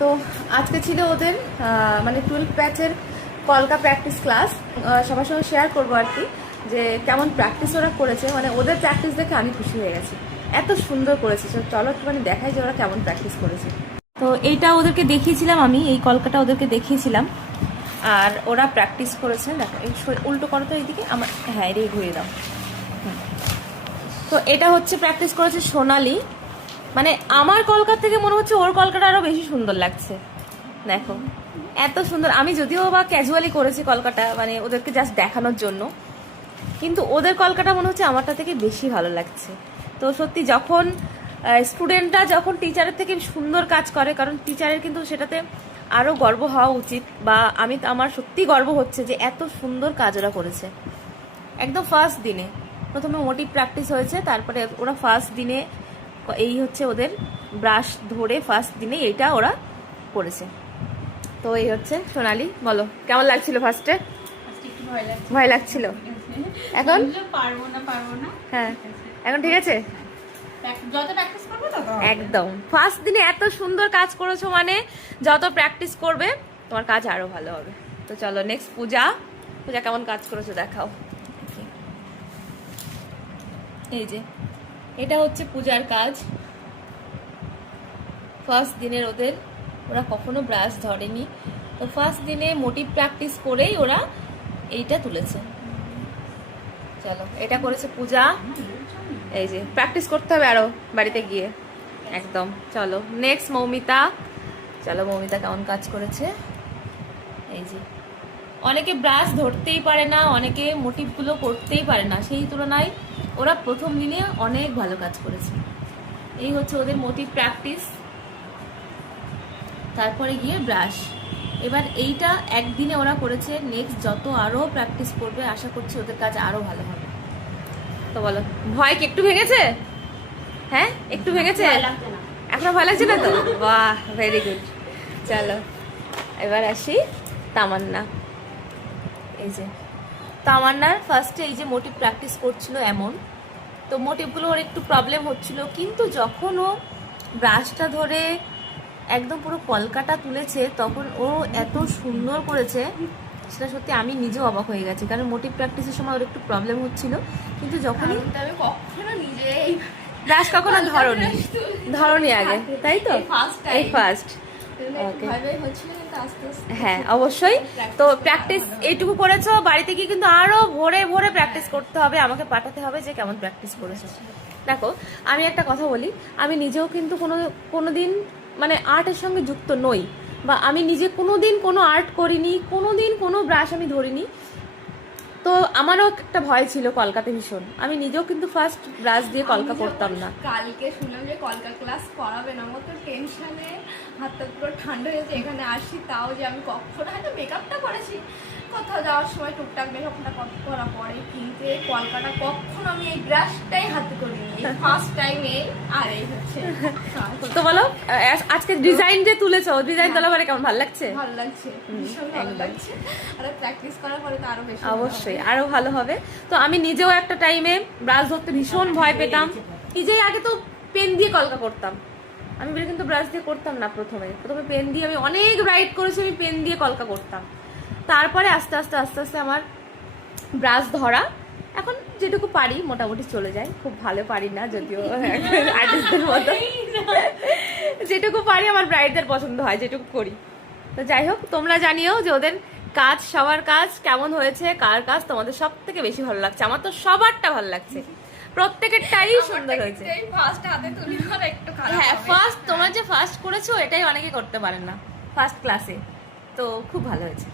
তো আজকে ছিল ওদের মানে 12 ব্যাচের কলকা প্র্যাকটিস ক্লাস। সবার সঙ্গে শেয়ার করবো আর কি, যে কেমন প্র্যাকটিস ওরা করেছে। মানে ওদের প্র্যাকটিস দেখে আমি খুশি হয়ে গেছি, এত সুন্দর করেছে। চলো একটুখানি দেখাই যে ওরা কেমন প্র্যাকটিস করেছে। তো এইটা ওদেরকে দেখিয়েছিলাম, আমি এই কলকাটা ওদেরকে দেখিয়েছিলাম, আর ওরা প্র্যাকটিস করেছে। দেখো এই উল্টো করো তো এইদিকে, আমার হ্যাঁ এটাই ঘুরিয়ে দাও। তো এটা হচ্ছে প্র্যাকটিস করেছে সোনালি। মানে আমার কলকাতা থেকে মনে হচ্ছে ওর কলকাতা আরো বেশি সুন্দর লাগছে। দেখো এত সুন্দর। আমি যদিও বা ক্যাজুয়ালি করেছি কলকাতা, মানে ওদেরকে জাস্ট দেখানোর জন্য, কিন্তু ওদের কলকাতা মনে হচ্ছে আমারটা থেকে বেশি ভালো লাগছে। তো সত্যি যখন স্টুডেন্টরা যখন টিচারের থেকে সুন্দর কাজ করে, কারণ টিচারের কিন্তু সেটাতে আরও গর্ব হওয়া উচিত। বা আমার সত্যি গর্ব হচ্ছে যে এত সুন্দর কাজ ওরা করেছে। একদম ফার্স্ট দিনে প্রথমে মোটিভ প্র্যাকটিস হয়েছে, তারপরে ওরা ফার্স্ট দিনে এই হচ্ছে ওদের ব্রাশ ধরে ফার্স্ট দিনে এইটা ওরা করেছে। তো এই হচ্ছে সোনালি, বলো কেমন লাগছিল ফার্স্টে? ভয় লাগছিল, এখন পারবো না। হ্যাঁ এখন ঠিক আছে যত প্র্যাকটিস করবে তত একদম। ফার্স্ট দিনে এত সুন্দর কাজ করেছো, মানে যত প্র্যাকটিস করবে তোমার কাজ আরো ভালো হবে। তো চলো নেক্সট পূজা কেমন কাজ করেছো দেখাও। এই যে এটা হচ্ছে পূজার কাজ। ফার্স্ট দিনের ওরা কখনো ব্রাশ ধরেনি, তো ফার্স্ট দিনে মোটিভ প্র্যাকটিস করেই ওরা এইটা তুলেছে। চলো এটা করেছে পূজা। এই যে প্র্যাকটিস করতে হবে আরো বাড়িতে গিয়ে একদম। চলো নেক্সট মৌমিতা। চলো মৌমিতা কেমন কাজ করেছে। এই যে অনেকে ব্রাশ ধরতেই পারে না, অনেকে মোটিভগুলো করতেই পারে না, সেই তুলনায় ওরা প্রথম দিনে অনেক ভালো কাজ করেছে। এই হচ্ছে ওদের মোটিভ প্র্যাকটিস, তারপরে গিয়ে ব্রাশ। এবার এইটা একদিনে ওরা করেছে, নেক্সট যত আরো প্র্যাকটিস করবে আশা করছি ওদের কাজ আরো ভালো হবে। তো বলো ভয় কি একটু ভেঙেছে? হ্যাঁ একটু ভেঙেছে, এখনো ভয় লাগছে না তো? বাহ ভেরি গুড। চলো এবার আসি তামান্না। এই যে তামান্নার ফার্স্টে এই যে মোটিভ প্র্যাকটিস করছিল এমন, তো মোটিভগুলো ওর একটু প্রবলেম হচ্ছিল, কিন্তু যখন ও ব্রাশটা ধরে একদম পুরো কলকাটা তুলেছে তখন ও এত সুন্দর করেছে, সেটা সত্যি আমি নিজেও অবাক হয়ে গেছি। কারণ মোটিভ প্র্যাকটিসের সময় ওর একটু প্রবলেম হচ্ছিল, কিন্তু যখনই আমি কখনো নিজেই ব্রাশ কখনো ধরনি আগে, তাই তো এই ফার্স্ট। হ্যাঁ অবশ্যই। তো প্র্যাকটিস এইটুকু করেছো, বাড়িতে গিয়ে কিন্তু আরো ভোরে ভোরে প্র্যাকটিস করতে হবে, আমাকে পাঠাতে হবে যে কেমন প্র্যাকটিস করেছো। দেখো আমি একটা কথা বলি, আমি নিজেও কিন্তু কোনোদিন মানে আর্টের সঙ্গে যুক্ত নই, বা আমি নিজে কোনোদিন কোনো আর্ট করিনি, কোনোদিন কোনো ব্রাশ আমি ধরিনি। তো আমারও একটা ভয় ছিল কলকাতা ভীষণ, আমি নিজেও কিন্তু ফার্স্ট ব্রাশ দিয়ে কলকা করতাম না। কালকে শুনলাম যে কলকা ক্লাস করাবে না, আমার তো টেনশনে হাতটা পুরো ঠান্ডা হয়েছে। এখানে আসি তাও যে আমি কখনো হয়তো মেকআপটা করেছি, কোথাও যাওয়ার সময় টুকটাক মেকআপটা করা পরে, কিন্তু এই কলকাটা কখনো আমি এই ব্রাশটাই হাতে করিনি, ফার্স্ট টাইম। এই আর এই হচ্ছে তো বলো আজকে ডিজাইন যে তুলেছো, ডিজাইন তোলা পরে কেমন ভালো লাগছে? ভালো লাগছে, ভীষণ ভালো লাগছে। আর প্র্যাকটিস করার পরে তো আরো বেশি অবশ্যই আরো ভালো হবে। তো আমি নিজেও একটা টাইমে ব্রাশ ধরতে ভীষণ ভয় পেতাম, নিজেই আগে তো পেন দিয়ে কলকা করতাম, আমি কিন্তু ব্রাশ দিয়ে করতাম না। প্রথমে পেন দিয়ে আমি অনেক রাইড করেছি, আমি পেন দিয়ে কলকা করতাম। তারপরে আস্তে আস্তে আমার ব্রাশ ধরা, এখন যেটুকু পারি মোটামুটি চলে যায়, খুব ভালো পারি না যদিও আর্টিস্টদের মতো, যেটুকু পারি আমার ব্রাইডদের পছন্দ হয় যেটুকু করি। তো যাই হোক, তোমরা জানিও যে ওদের কাজ, সবার কাজ কেমন হয়েছে, কার কাজ তোমাদের সব থেকে বেশি ভালো লাগছে। আমার তো সবারটা ভালো লাগছে, প্রত্যেকেরটাই সুন্দর হয়েছে। হ্যাঁ ফার্স্ট, তোমার যে ফার্স্ট করেছো এটাই অনেকে করতে পারেন না ফার্স্ট ক্লাসে, তো খুব ভালো হয়েছে।